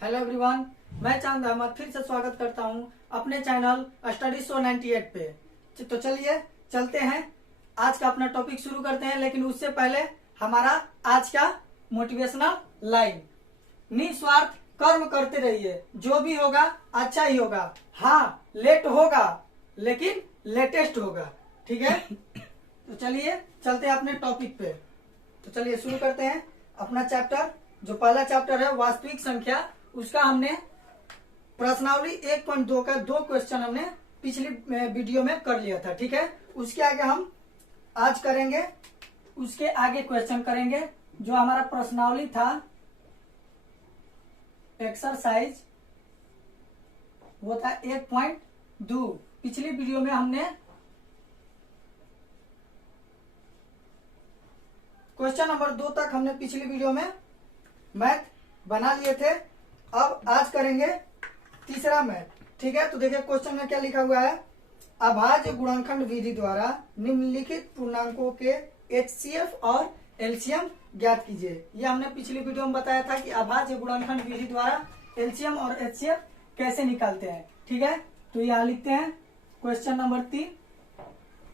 Hello everyone, मैं चांद अहमद फिर से स्वागत करता हूं अपने चैनल स्टडी शो 98 पे। तो चलिए चलते हैं, आज का अपना टॉपिक शुरू करते हैं। लेकिन उससे पहले हमारा आज का मोटिवेशनल लाइन, निस्वार्थ कर्म करते रहिए, जो भी होगा अच्छा ही होगा। हाँ, लेट होगा लेकिन लेटेस्ट होगा, ठीक है। तो चलिए चलते हैं अपने टॉपिक पे। तो चलिए शुरू करते हैं अपना चैप्टर। जो पहला चैप्टर है वास्तविक संख्या, उसका हमने प्रश्नावली 1.2 का 2 क्वेश्चन हमने पिछली वीडियो में कर लिया था, ठीक है। उसके आगे हम आज करेंगे, उसके आगे क्वेश्चन करेंगे। जो हमारा प्रश्नावली था एक्सरसाइज, वो था 1.2। पिछली वीडियो में हमने क्वेश्चन नंबर 2 तक हमने पिछली वीडियो में मैथ बना लिए थे। अब आज करेंगे तीसरा मैथ, ठीक है। तो देखिए क्वेश्चन में क्या लिखा हुआ है। अभाज्य गुणनखंड विधि द्वारा निम्नलिखित पूर्णांकों के एचसीएफ और एलसीएम ज्ञात कीजिए। ये हमने पिछली वीडियो में बताया था कि अभाज्य गुणनखंड विधि द्वारा एलसीएम और एचसीएफ कैसे निकालते हैं, ठीक है। तो यहाँ लिखते हैं क्वेश्चन नंबर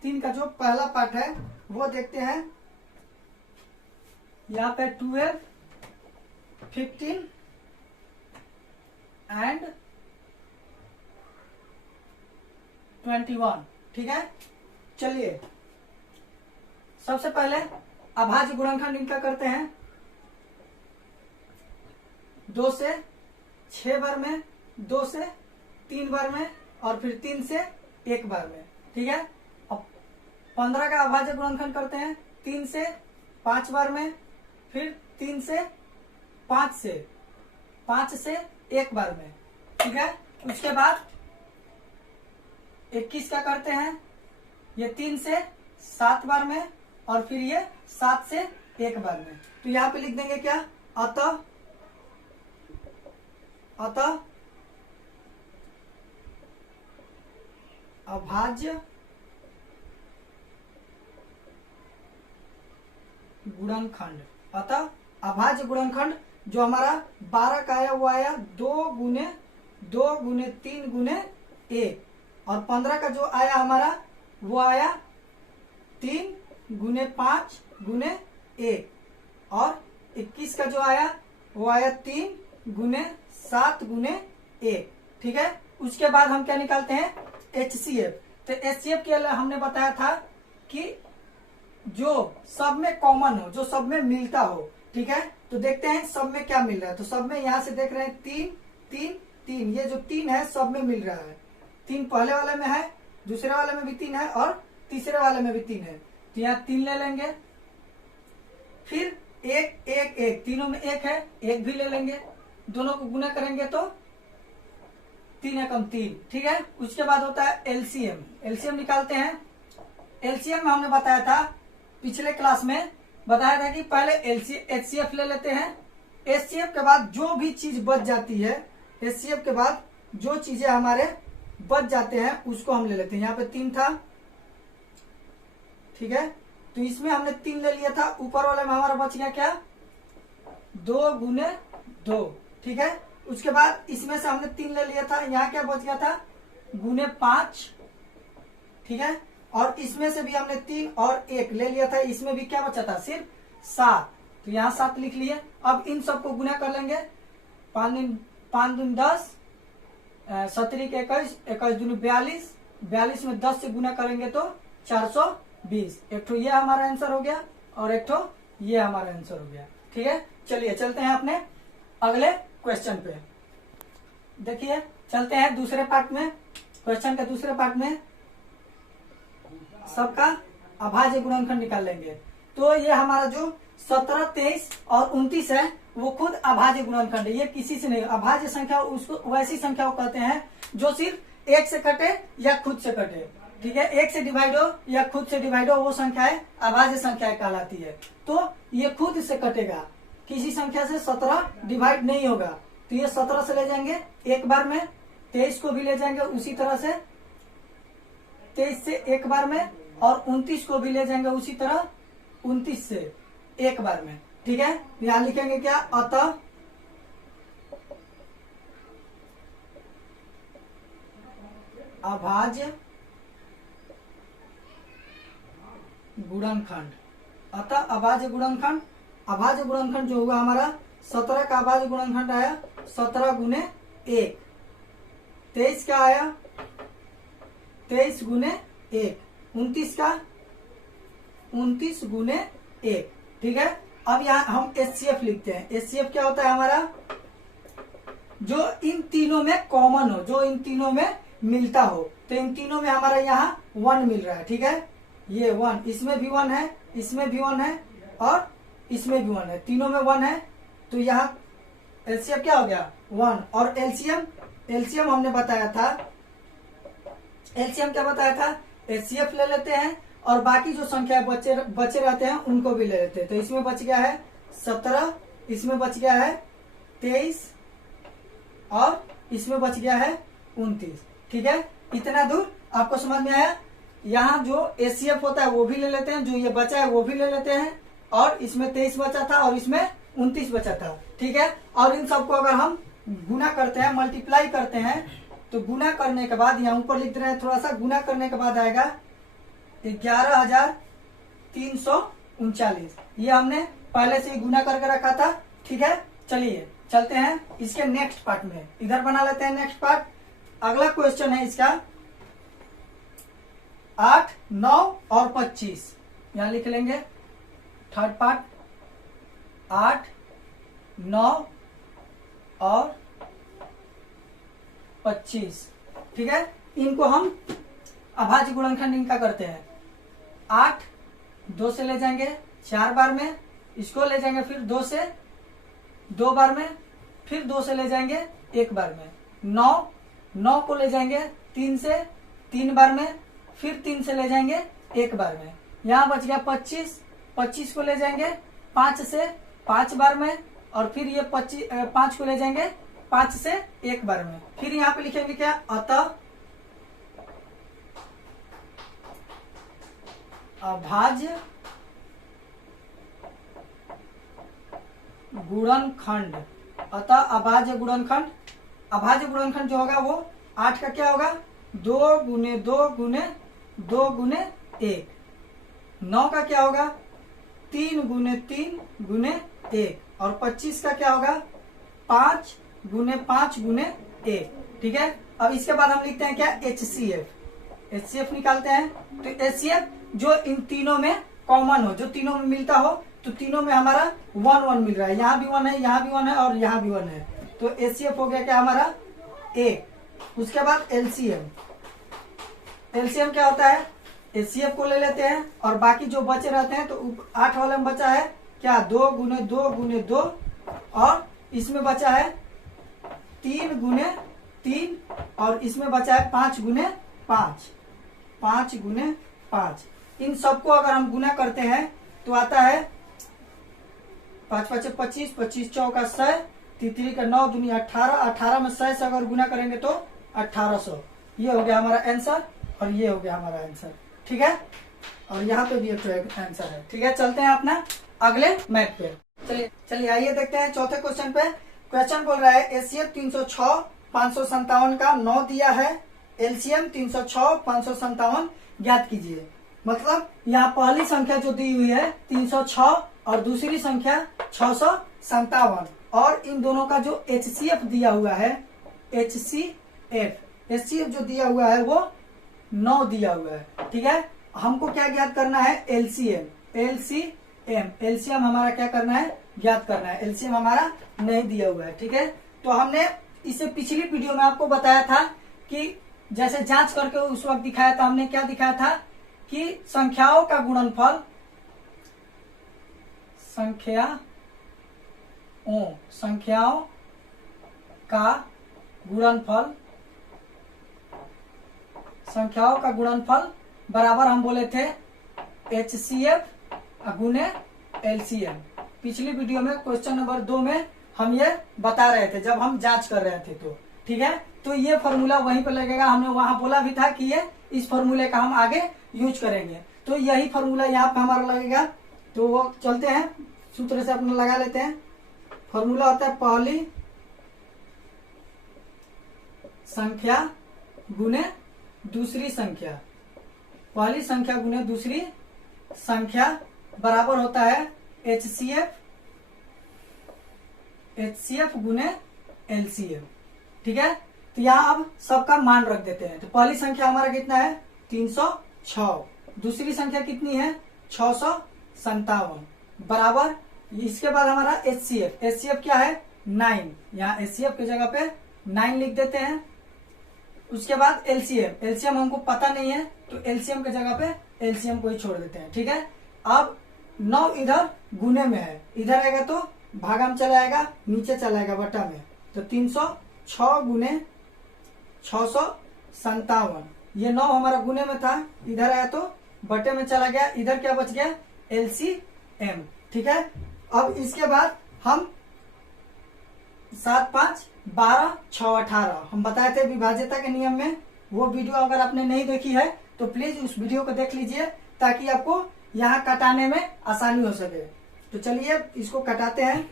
3 का जो पहला पार्ट है वो देखते हैं। यहाँ पे 12, 15 एंड 21, ठीक है। चलिए सबसे पहले अभाज्य गुणनखंड इनका करते हैं। 2 से 6 बार में, 2 से 3 बार में और फिर 3 से 1 बार में, ठीक है। अब 15 का अभाज्य गुणनखंड करते हैं 3 से 5 बार में, फिर 3 से 5 से 1 बार में, ठीक है। उसके बाद 21 का करते हैं, ये 3 से 7 बार में और फिर ये 7 से 1 बार में। तो यहाँ पे लिख देंगे क्या, अतः अभाज्य गुणनखंड, अतः अभाज्य गुणनखंड जो हमारा 12 का आया वो आया 2 गुने 3 गुने 1, और 15 का जो आया हमारा वो आया 3 गुने 5 गुने 1, और 21 का जो आया वो आया 3 गुने 7 गुने 1, ठीक है। उसके बाद हम क्या निकालते हैं, एचसीएफ। तो एचसीएफ के लिए हमने बताया था कि जो सब में कॉमन हो, जो सब में मिलता हो, ठीक है। तो देखते हैं सब में क्या मिल रहा है। तो सब में यहाँ से देख रहे हैं 3 3 3, ये जो 3 है सब में मिल रहा है। 3 पहले वाले में है, दूसरे वाले में भी 3 है और तीसरे वाले में भी 3 है। तो यहाँ 3 ले लेंगे, फिर 1 1 1, तीनों में 1 है, 1 भी ले लेंगे। दोनों को गुना करेंगे तो 3 एकम 3, ठीक है। उसके बाद होता है एलसीएम। एलसीएम निकालते हैं। एलसीएम में हमने बताया था, पिछले क्लास में बताया था कि पहले एचसीएफ ले लेते हैं। एचसीएफ के बाद जो भी चीज बच जाती है, एचसीएफ के बाद जो चीजें हमारे बच जाते हैं उसको हम ले लेते हैं। यहाँ पे 3 था, ठीक है। तो इसमें हमने 3 ले लिया था। ऊपर वाले में हमारा बच गया क्या, 2 गुने 2, ठीक है। उसके बाद इसमें से हमने 3 ले लिया था, यहाँ क्या बच गया था, गुने 5, ठीक है। और इसमें से भी हमने 3 और 1 ले लिया था, इसमें भी क्या बचा था, सिर्फ 7। तो यहाँ 7 लिख लिए। अब इन सबको गुना कर लेंगे। 5 दूनी 10, 17 के 21, 21 दूनी 42, 42 में 10 से गुना करेंगे तो 420। एक तो ये हमारा आंसर हो गया और एक तो ये हमारा आंसर हो गया, ठीक है। चलिए चलते हैं अपने अगले क्वेश्चन पे। देखिए चलते हैं दूसरे पार्ट में। क्वेश्चन के दूसरे पार्ट में सबका अभाज्य गुणनखंड निकाल लेंगे। तो ये हमारा जो 17, 23 और 29 है वो खुद अभाज्य गुणनखंड है। ये किसी से नहीं, अभाज्य संख्या उसको वैसी संख्या को कहते हैं जो सिर्फ 1 से कटे या खुद से कटे, ठीक है। 1 से डिवाइड हो या खुद से डिवाइड हो, वो संख्याएं अभाज्य संख्याएं कहलाती है। तो ये खुद से कटेगा, किसी संख्या से 17 डिवाइड नहीं होगा। तो ये 17 से ले जाएंगे 1 बार में, 23 को भी ले जाएंगे उसी तरह से 23 से 1 बार में, और 29 को भी ले जाएंगे उसी तरह 29 से 1 बार में, ठीक है। यहाँ लिखेंगे क्या, अतः अभाज्य गुणनखंड। अतः अभाज्य गुणनखंड जो हुआ हमारा 17 का अभाज्य गुणनखंड आया 17 गुने 1। 23 का आया 23 गुने 1। 29 का 29 गुने 1। ठीक है, अब यहाँ हम HCF लिखते हैं। HCF क्या होता है हमारा, जो इन तीनों में कॉमन हो, जो इन तीनों में मिलता हो। तो इन तीनों में हमारा यहाँ 1 मिल रहा है। ठीक है, ये 1, इसमें भी 1 है, इसमें भी 1 है और इसमें भी 1 है, तीनों में 1 है। तो यहाँ एलसीएम क्या हो गया 1। और एलसीएम हमने बताया था, एलसीएम क्या बताया था, एचसीएफ ले लेते हैं और बाकी जो संख्या बचे रहते हैं उनको भी ले लेते हैं। तो इसमें बच गया है 17, इसमें बच गया है 23 और इसमें बच गया है 29। ठीक है, इतना दूर आपको समझ में आया। यहाँ जो एचसीएफ होता है वो भी ले लेते हैं, जो ये बचा है वो भी ले लेते हैं, और इसमें 23 बचा था और इसमें 29 बचा था। ठीक है, और इन सबको अगर हम गुना करते हैं, मल्टीप्लाई करते हैं, तो गुना करने के बाद यहाँ ऊपर लिख रहे हैं थोड़ा सा, गुना करने के बाद आएगा 11,339। ये हमने पहले से ही गुना करके रखा था। ठीक है, चलिए चलते हैं इसके नेक्स्ट पार्ट में। इधर बना लेते हैं नेक्स्ट पार्ट। अगला क्वेश्चन है इसका 8, 9 और 25। यहां लिख लेंगे थर्ड पार्ट, 8, 9 और 25। ठीक है, इनको हम अभाज्य गुणनखंड इनका करते हैं। 8 2 से ले जाएंगे 4 बार में, इसको ले जाएंगे फिर 2 से 2 बार में, फिर 2 से ले जाएंगे 1 बार में। 9 को ले जाएंगे 3 से 3 बार में, फिर 3 से ले जाएंगे 1 बार में। यहाँ बच गया 25 को ले जाएंगे 5 से 5 बार में, और फिर ये 5 को ले जाएंगे 5 से 1 बार में। फिर यहाँ पे लिखेंगे क्या, अतः अभाज्य गुणनखंड। अतः अभाज्य गुणनखंड जो होगा वो 8 का क्या होगा 2 गुने 2 गुने 2 गुने 1। 9 का क्या होगा 3 गुने 3 गुने 1। और 25 का क्या होगा 5 गुने 5 गुने 1। ठीक है, अब इसके बाद हम लिखते हैं क्या, HCF निकालते हैं। तो HCF जो इन तीनों में कॉमन हो, जो तीनों में मिलता हो, तो तीनों में हमारा 1 मिल रहा है। यहाँ भी 1 है, यहाँ भी 1 है और यहाँ भी 1 है। तो HCF हो गया क्या हमारा 1। उसके बाद एलसीएम क्या होता है, HCF को ले लेते हैं और बाकी जो बचे रहते हैं, तो 8 वाले में बचा है क्या 2 गुने 2 गुने 2, और इसमें बचा है 3 गुने 3, और इसमें बचा है 5 गुने 5 इन सबको अगर हम गुना करते हैं तो आता है 5 5 25, 25 चौका 100, 3 का 9 दूनी 18, 18 में 100 से अगर गुना करेंगे तो 1800। ये हो गया हमारा आंसर और ये हो गया हमारा आंसर। ठीक है, और यहाँ पे भी एक आंसर है। ठीक है, चलते हैं अपना अगले मैथ पे। चलिए आइए देखते हैं चौथे क्वेश्चन पे। क्वेश्चन बोल रहा है HCF 306 557 का 9 दिया है, एलसीएम 306 557 ज्ञात कीजिए। मतलब यहाँ पहली संख्या जो दी हुई है 306 और दूसरी संख्या 657, और इन दोनों का जो HCF दिया हुआ है, HCF जो दिया हुआ है वो 9 दिया हुआ है। ठीक है, हमको क्या ज्ञात करना है, एलसीएम हमारा क्या करना है, ज्ञात करना है। एलसीएम हमारा नहीं दिया हुआ है। ठीक है, तो हमने इसे पिछली वीडियो में आपको बताया था कि जैसे जांच करके उस वक्त दिखाया था, हमने क्या दिखाया था कि संख्याओं का गुणनफल, संख्याओं का गुणनफल बराबर हम बोले थे HCF गुने एलसीएम। पिछली वीडियो में क्वेश्चन नंबर 2 में हम ये बता रहे थे जब हम जांच कर रहे थे। तो ठीक है, तो ये फॉर्मूला वहीं पर लगेगा। हमने वहां बोला भी था कि ये इस फॉर्मूले का हम आगे यूज करेंगे, तो यही फॉर्मूला यहाँ पे हमारा लगेगा। तो वो चलते हैं सूत्र से अपना लगा लेते हैं। फॉर्मूला होता है पहली संख्या गुने दूसरी संख्या, पहली संख्या गुने दूसरी संख्या बराबर होता है HCF गुने LCM। ठीक है, तो यहाँ अब सबका मान रख देते हैं। तो पहली संख्या हमारा कितना है 306, दूसरी संख्या कितनी है 657 बराबर, इसके बाद हमारा HCF क्या है 9, यहाँ HCF की जगह पे 9 लिख देते हैं। उसके बाद LCM हमको पता नहीं है, तो LCM की जगह पे LCM को ही छोड़ देते हैं। ठीक है, अब 9 इधर गुने में है, इधर आएगा तो भागा में चला आएगा, नीचे चला आएगा बटा में, तो 306 गुने 657, ये 9 हमारा गुने में था, इधर आया तो बटे में चला गया, इधर क्या बच गया LCM। ठीक है, अब इसके बाद हम 7 5 12 6 18 हम बताए थे विभाज्यता के नियम में, वो वीडियो अगर आपने नहीं देखी है तो प्लीज उस वीडियो को देख लीजिए ताकि आपको यहाँ कटाने में आसानी हो सके। तो चलिए इसको कटाते हैं,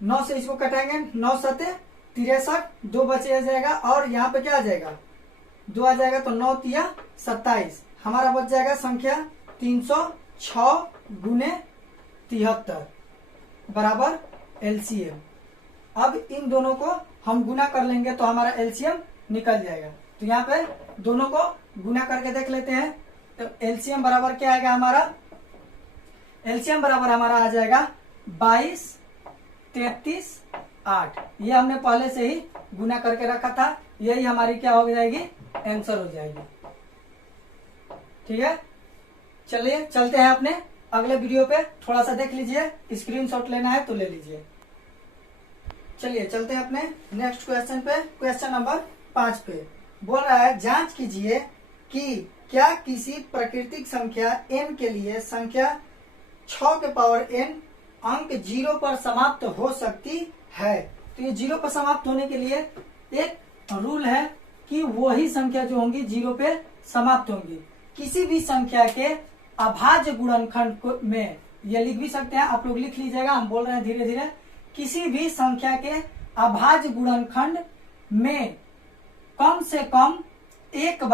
9 से इसको कटाएंगे, 9 7 63, 2 बचे जाएगा और यहाँ पे क्या आ जाएगा 2 आ जाएगा, तो 9 3 27, हमारा बच जाएगा संख्या 306 गुने 73 बराबर LCM। अब इन दोनों को हम गुना कर लेंगे तो हमारा LCM निकल जाएगा। तो यहाँ पे दोनों को गुना करके देख लेते हैं, तो LCM बराबर क्या आएगा हमारा, LCM बराबर हमारा आ जाएगा 22 33 8, ये हमने पहले से ही गुना करके रखा था, यही हमारी क्या हो जाएगी आंसर हो जाएगी। ठीक है, चलिए चलते हैं अपने अगले वीडियो पे, थोड़ा सा देख लीजिए, स्क्रीनशॉट लेना है तो ले लीजिए। चलिए चलते हैं अपने नेक्स्ट क्वेश्चन पे, क्वेश्चन नंबर 5 पे बोल रहा है जांच कीजिए कि क्या किसी प्राकृतिक संख्या n के लिए संख्या 6 के पावर n अंक 0 पर समाप्त हो सकती है। तो ये 0 पर समाप्त होने के लिए एक रूल है कि वही संख्या जो होंगी 0 पे समाप्त होंगी। किसी भी संख्या के अभाज्य गुणनखंड में, ये लिख भी सकते हैं आप लोग, लिख लीजिएगा, हम बोल रहे हैं धीरे धीरे, किसी भी संख्या के अभाज्य गुणनखंड में कम से कम एक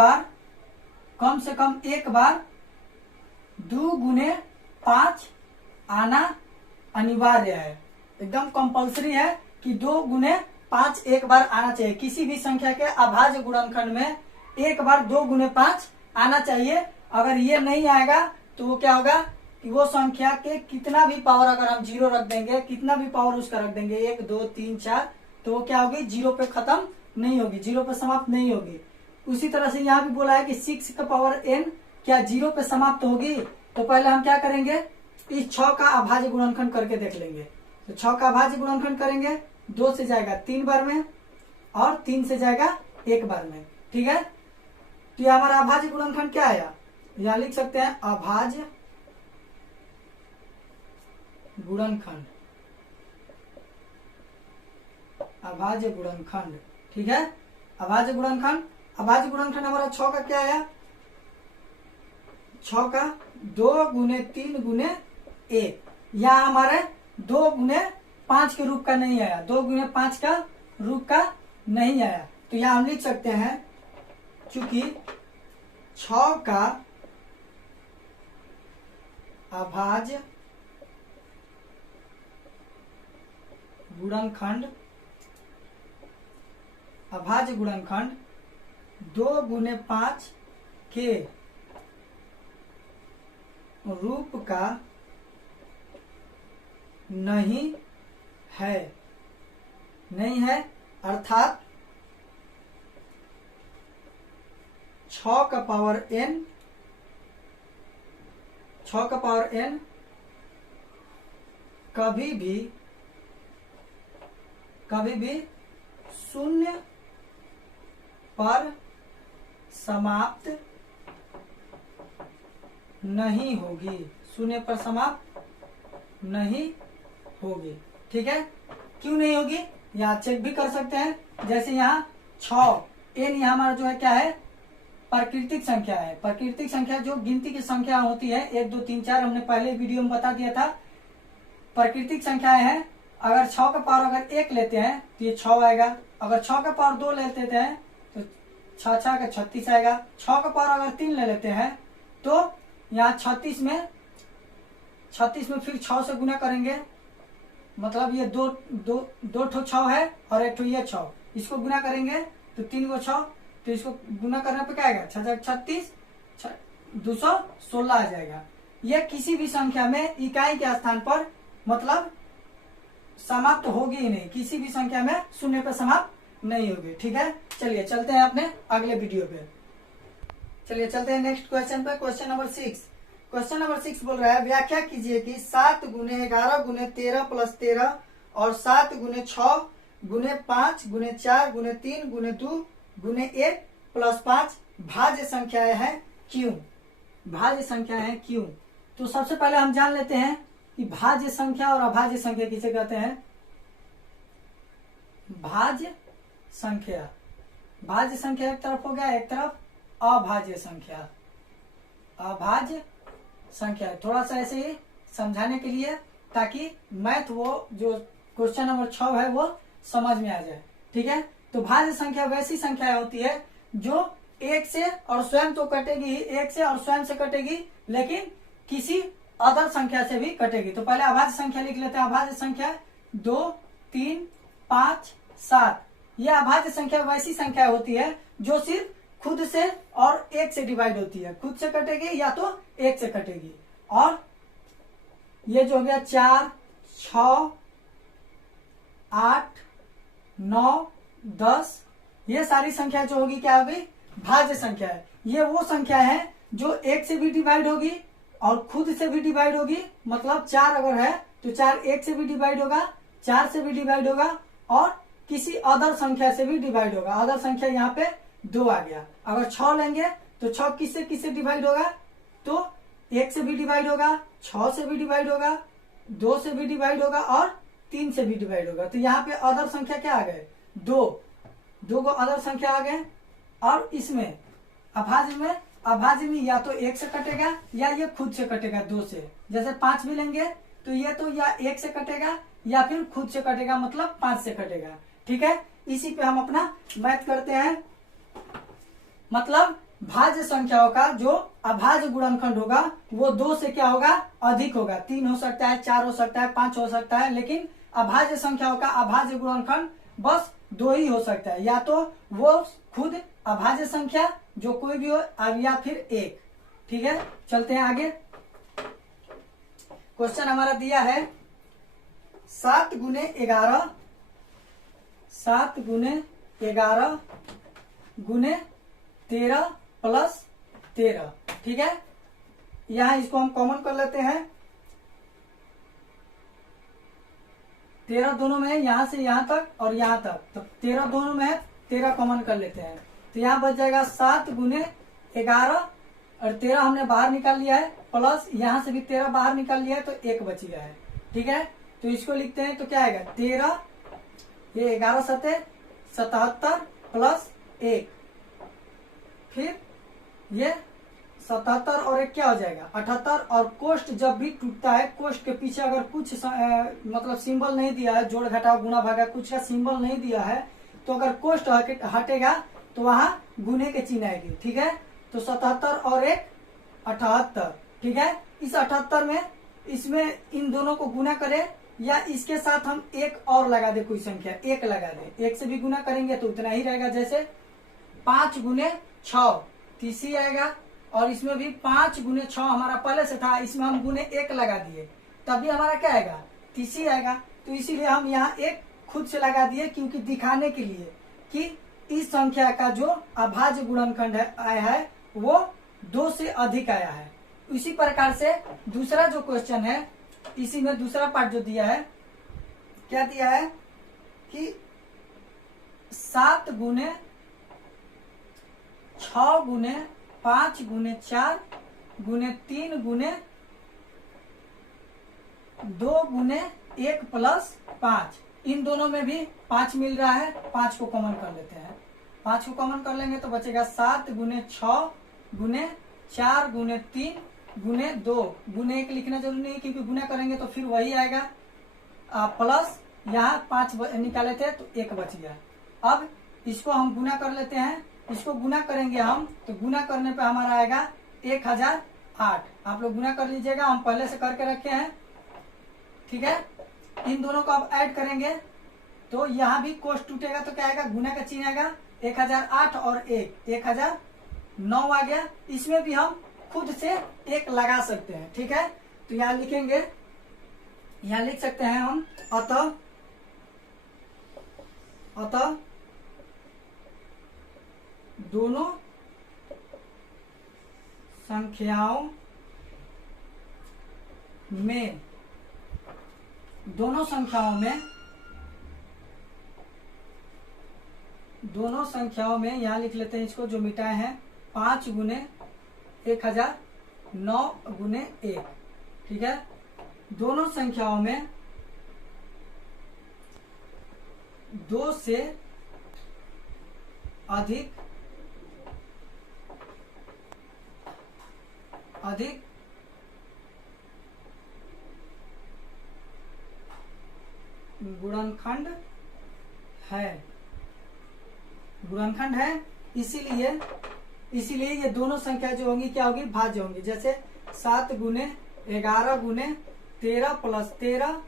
बार 2 गुने 5 आना अनिवार्य है, एकदम कंपल्सरी है कि 2 गुने 5 एक बार आना चाहिए। किसी भी संख्या के अभाज्य गुणनखंड में एक बार 2 गुने 5 आना चाहिए। अगर ये नहीं आएगा तो वो क्या होगा कि वो संख्या के कितना भी पावर अगर हम 0 रख देंगे, कितना भी पावर उसका रख देंगे 1 2 3 4, तो वो क्या होगी 0 पे खत्म नहीं होगी, 0 पे समाप्त नहीं होगी। उसी तरह से यहाँ भी बोला है कि 6 का पावर n क्या 0 पे समाप्त होगी। तो पहले हम क्या करेंगे, इस 6 का अभाज्य गुणनखंड करके देख लेंगे। तो 6 का अभाज्य गुणनखंड करेंगे, 2 से जाएगा 3 बार में और 3 से जाएगा 1 बार में। ठीक है, तो ये हमारा अभाज्य गुणनखंड क्या आया, यहाँ लिख सकते हैं अभाज्य गुणनखंड, अभाज्य गुणनखंड। ठीक है, अभाज्य गुणनखंड हमारा 6 का क्या आया, 6 का 2 गुने 3 गुने 1, यहाँ हमारे 2 गुने 5 के रूप का नहीं आया, 2 गुने 5 का रूप का नहीं आया। तो यहाँ हम लिख सकते हैं चूंकि 6 का अभाज्य गुणनखंड 2 गुने 5 के रूप का नहीं है, अर्थात 6 का पावर n कभी भी 0 पर समाप्त नहीं होगी, 0 पर समाप्त नहीं होगी। ठीक है, क्यों नहीं होगी यहाँ चेक भी कर सकते हैं। जैसे यहाँ 6 n यहाँ हमारा जो है क्या है, प्राकृतिक संख्या है। प्राकृतिक संख्या जो गिनती की संख्या होती है 1 2 3 4, हमने पहले वीडियो में बता दिया था। प्राकृतिक संख्याएं हैं, अगर 6 का पावर अगर 1 लेते हैं तो ये 6 आएगा, अगर 6 का पावर 2 लेते हैं तो छह छह का 36 आएगा। 6 का पावर अगर 3 ले लेते हैं तो यहाँ 36 में फिर 6 से गुना करेंगे, मतलब ये दो ठो 6 है और एक ठो ये 6, इसको गुना करेंगे तो 3 को 6, तो इसको गुना करने पे क्या आएगा 6 36 216 आ जाएगा। यह किसी भी संख्या में इकाई के स्थान पर मतलब समाप्त होगी ही नहीं, किसी भी संख्या में शून्य पे समाप्त नहीं होगी। ठीक है, चलिए चलते हैं अपने अगले वीडियो पे। चलिए चलते हैं नेक्स्ट क्वेश्चन पे। क्वेश्चन नंबर 6 बोल रहा है व्याख्या कीजिए कि 7 गुने 11 गुने 13 प्लस 13 और 7 गुने 6 गुने 5 गुने 4 गुने 3 गुने 2 गुने 1 प्लस 5 भाज्य संख्याएं हैं क्यों? भाज्य संख्या है क्यों? तो सबसे पहले हम जान लेते हैं कि भाज्य संख्या और अभाज्य संख्या किसे कहते हैं। भाज्य संख्या एक तरफ हो गया, एक तरफ अभाज्य संख्या। अभाज्य संख्या थोड़ा सा ऐसे ही समझाने के लिए ताकि मैथ वो जो क्वेश्चन नंबर 6 है वो समझ में आ जाए। ठीक है, तो भाज्य संख्या वैसी संख्या होती है जो एक से और स्वयं तो कटेगी ही, एक से और स्वयं से कटेगी, लेकिन किसी अदर संख्या से भी कटेगी। तो पहले अभाज्य संख्या लिख लेते हैं। अभाज्य संख्या 2 3 5 7। यह अभाज्य संख्या वैसी संख्या होती है जो सिर्फ खुद से और एक से डिवाइड होती है, खुद से कटेगी या तो एक से कटेगी। और ये जो हो गया 4 6 8 9 10, ये सारी संख्या जो होगी क्या होगी भाज्य संख्या है। ये वो संख्या है जो एक से भी डिवाइड होगी और खुद से भी डिवाइड होगी, मतलब 4 अगर है तो 4 एक से भी डिवाइड होगा, 4 से भी डिवाइड होगा और किसी अदर संख्या से भी डिवाइड होगा। अदर संख्या यहाँ पे 2 आ गया। अगर 6 लेंगे तो 6 किससे डिवाइड होगा, तो 1 से भी डिवाइड होगा, 6 से भी डिवाइड होगा, 2 से भी डिवाइड होगा और 3 से भी डिवाइड होगा। तो यहाँ पे अदर संख्या क्या आ गए 2 को अदर संख्या आ गए। और इसमें अभाज्य में या तो 1 से कटेगा या ये खुद से कटेगा 2 से। जैसे 5 भी लेंगे तो ये तो या 1 से कटेगा या फिर खुद से कटेगा, मतलब 5 से कटेगा। ठीक है, इसी पे हम अपना मैथ करते हैं। मतलब भाज्य संख्याओं का जो अभाज्य गुणनखंड होगा वो 2 से क्या होगा अधिक होगा। 3 हो सकता है, 4 हो सकता है, 5 हो सकता है, लेकिन अभाज्य संख्याओं का अभाज्य गुणनखंड बस 2 ही हो सकता है। या तो वो खुद अभाज्य संख्या जो कोई भी हो या फिर 1। ठीक है, चलते हैं आगे। क्वेश्चन हमारा दिया है 7 गुने 11 गुने 13 प्लस 13। ठीक है, यहां इसको हम कॉमन कर लेते हैं। 13 दोनों में है, यहां से यहां तक और यहां तक, तो 13 दोनों में है, 13 कॉमन कर लेते हैं। तो यहाँ बच जाएगा 7 गुने 11 और 13 हमने बाहर निकाल लिया है, प्लस यहाँ से भी 13 बाहर निकाल लिया है तो 1 बच गया है। ठीक है, तो इसको लिखते हैं तो क्या आएगा 13, ये 11 सते 77 प्लस 1, फिर ये 77 और 1 क्या हो जाएगा 78। और कोष्ठ जब भी टूटता है, कोष्ठ के पीछे अगर कुछ मतलब सिंबल नहीं दिया है, जोड़ घटाव गुणा भागा कुछ का सिंबल नहीं दिया है, तो अगर कोष्ठ हटेगा तो वहां गुने के चिन्ह आएगी। ठीक है, तो 77 और 1 78। ठीक है, इस 78 में इसमें इन दोनों को गुना करें या इसके साथ हम 1 और लगा दे, कोई संख्या 1 लगा दे। 1 से भी गुना करेंगे तो उतना ही रहेगा। जैसे 5 गुने 6 तीसरी आएगा, और इसमें भी 5 गुने 6 हमारा पहले से था, इसमें हम गुने 1 लगा दिए तभी हमारा क्या आएगा तीसरी आएगा। तो इसीलिए हम यहाँ 1 खुद से लगा दिए, क्योंकि दिखाने के लिए कि इस संख्या का जो अभाज्य गुणनखंड आया है वो 2 से अधिक आया है। इसी प्रकार से दूसरा जो क्वेश्चन है, इसी में दूसरा पार्ट जो दिया है, क्या दिया है कि 7 गुने 6 गुने 5 गुने 4 गुने 3 गुने 2 गुने 1 प्लस 5। इन दोनों में भी 5 मिल रहा है, 5 को कॉमन कर लेते हैं। 5 को कॉमन कर लेंगे तो बचेगा 7 गुने 6 गुने 4 गुने 3 गुने 2 गुने 1 लिखना जरूरी नहीं, क्योंकि गुना करेंगे तो फिर वही आएगा, प्लस यहाँ 5 निकाले थे तो 1 बच गया। अब इसको हम गुना कर लेते हैं इसको गुना करेंगे हम, तो गुना करने पे हमारा आएगा 1008। आप लोग गुना कर लीजिएगा, हम पहले से करके रखे हैं, ठीक है। इन दोनों को अब ऐड करेंगे तो यहाँ भी कोष्ट टूटेगा, तो क्या आएगा, गुना का चिन्ह आएगा। 1008 और 1009 आ गया। इसमें भी हम खुद से 1 लगा सकते हैं, ठीक है। तो यहाँ लिखेंगे, यहाँ लिख सकते हैं हम, अतः दोनों संख्याओं में दोनों संख्याओं में यहाँ लिख लेते हैं इसको, जो मिटाए हैं, 5 गुने 1000, 9 गुने 1, ठीक है। दोनों संख्याओं में 2 से अधिक गुणनखंड है, इसीलिए ये दोनों संख्या जो होंगी क्या होगी, भाज्य होंगी। जैसे 7 गुने 11 गुने 13 प्लस 13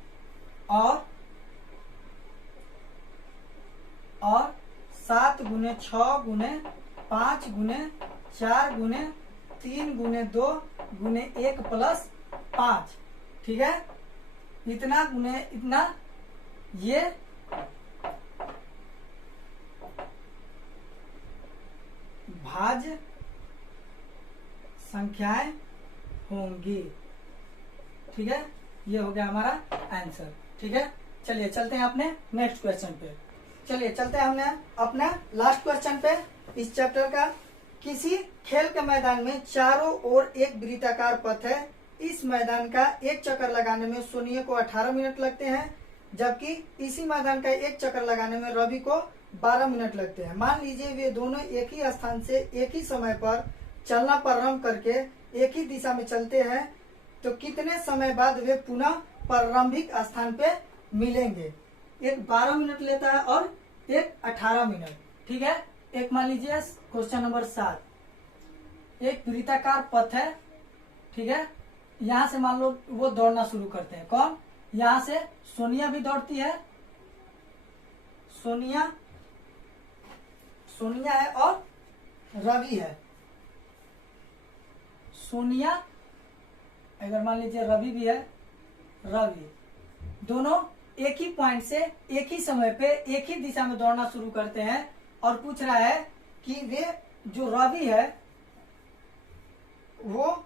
और 7 गुने 6 गुने 5 गुने 4 गुने 3 गुने 2 गुने 1 प्लस 5, ठीक है। इतना गुने इतना, ये भाज्य संख्याएं होंगी, ठीक है। ये हो गया हमारा आंसर, ठीक है। चलिए चलते हैं अपने नेक्स्ट क्वेश्चन पे। चलिए चलते हैं हमने अपना लास्ट क्वेश्चन पे इस चैप्टर का। किसी खेल के मैदान में चारों ओर एक वृत्ताकार पथ है। इस मैदान का एक चक्कर लगाने में सोनिया को 18 मिनट लगते हैं, जबकि इसी मैदान का एक चक्कर लगाने में रवि को 12 मिनट लगते हैं। मान लीजिए वे दोनों एक ही स्थान से एक ही समय पर चलना प्रारंभ करके एक ही दिशा में चलते हैं, तो कितने समय बाद वे पुनः प्रारंभिक स्थान पे मिलेंगे। एक 12 मिनट लेता है और एक 18 मिनट, ठीक है। एक मान लीजिए क्वेश्चन नंबर 7, एक वृत्ताकार पथ है, ठीक है। यहाँ से मान लो वो दौड़ना शुरू करते हैं। कौन? यहाँ से सोनिया भी दौड़ती है, सोनिया है और रवि है। सोनिया, अगर मान लीजिए रवि भी है, रवि दोनों एक ही पॉइंट से एक ही समय पे एक ही दिशा में दौड़ना शुरू करते हैं, और पूछ रहा है कि वे जो रवि है वो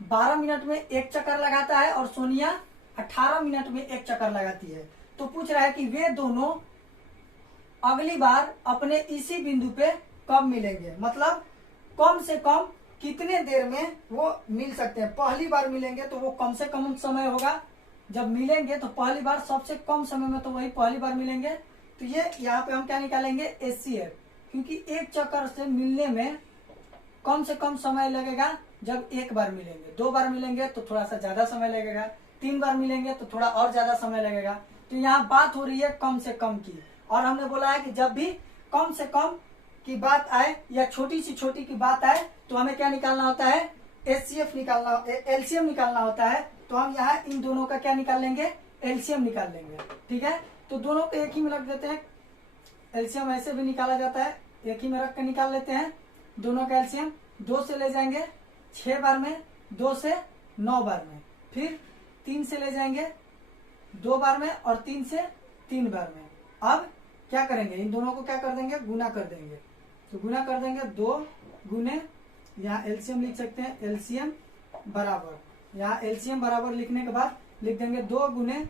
12 मिनट में एक चक्कर लगाता है और सोनिया 18 मिनट में एक चक्कर लगाती है। तो पूछ रहा है कि वे दोनों अगली बार अपने इसी बिंदु पे कब मिलेंगे, मतलब कम से कम कितने देर में वो मिल सकते हैं। पहली बार मिलेंगे तो वो कम से कम समय होगा, जब मिलेंगे तो पहली बार सबसे कम समय में, तो वही पहली बार मिलेंगे। तो ये यहाँ पे हम क्या निकालेंगे, HCF, क्योंकि एक चक्कर से मिलने में कम से कम समय लगेगा जब एक बार मिलेंगे। 2 बार मिलेंगे तो थोड़ा सा ज्यादा समय लगेगा, 3 बार मिलेंगे तो थोड़ा और ज्यादा समय लगेगा। तो यहाँ बात हो रही है कम से कम की, और हमने बोला है कि जब भी कम से कम की बात आए या छोटी से छोटी की बात आए तो हमें क्या निकालना होता है, HCF निकालना, LCM निकालना होता है। तो हम यहाँ इन दोनों का क्या निकाल लेंगे, LCM निकाल लेंगे, ठीक है। तो दोनों को एक ही में रख देते हैं, LCM ऐसे भी निकाला जाता है, एक ही में रख कर निकाल लेते हैं। दोनों का LCM 2 से ले जाएंगे 6 बार में, 2 से 9 बार में, फिर 3 से ले जाएंगे 2 बार में और 3 से 3 बार में। अब क्या करेंगे, इन दोनों को क्या कर देंगे, गुना कर देंगे। तो गुना कर देंगे 2 गुने, यहाँ LCM लिख सकते हैं, LCM बराबर, यहाँ LCM बराबर लिखने के बाद लिख देंगे 2 गुने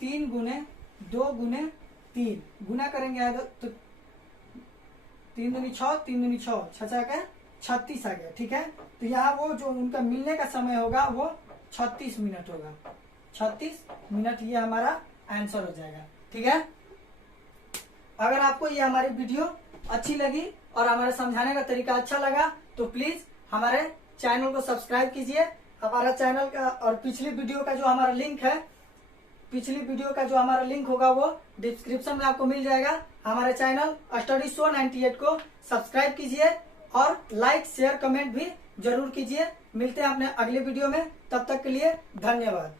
3 गुने 2 गुने 3, गुना करेंगे तो 3 दूनी 6, 3 दूनी 6, 6 का 36 आ गया, ठीक है। तो यहाँ वो जो उनका मिलने का समय होगा वो 36 मिनट होगा, 36 मिनट, ये हमारा आंसर हो जाएगा, ठीक है। अगर आपको ये हमारी वीडियो अच्छी लगी और हमारे समझाने का तरीका अच्छा लगा तो प्लीज हमारे चैनल को सब्सक्राइब कीजिए। हमारा चैनल का और पिछली वीडियो का जो हमारा लिंक है पिछली वीडियो का जो हमारा लिंक होगा वो डिस्क्रिप्शन में आपको मिल जाएगा। हमारे चैनल स्टडी शो 98 को सब्सक्राइब कीजिए और लाइक शेयर कमेंट भी जरूर कीजिए। मिलते हैं अपने अगले वीडियो में, तब तक के लिए धन्यवाद।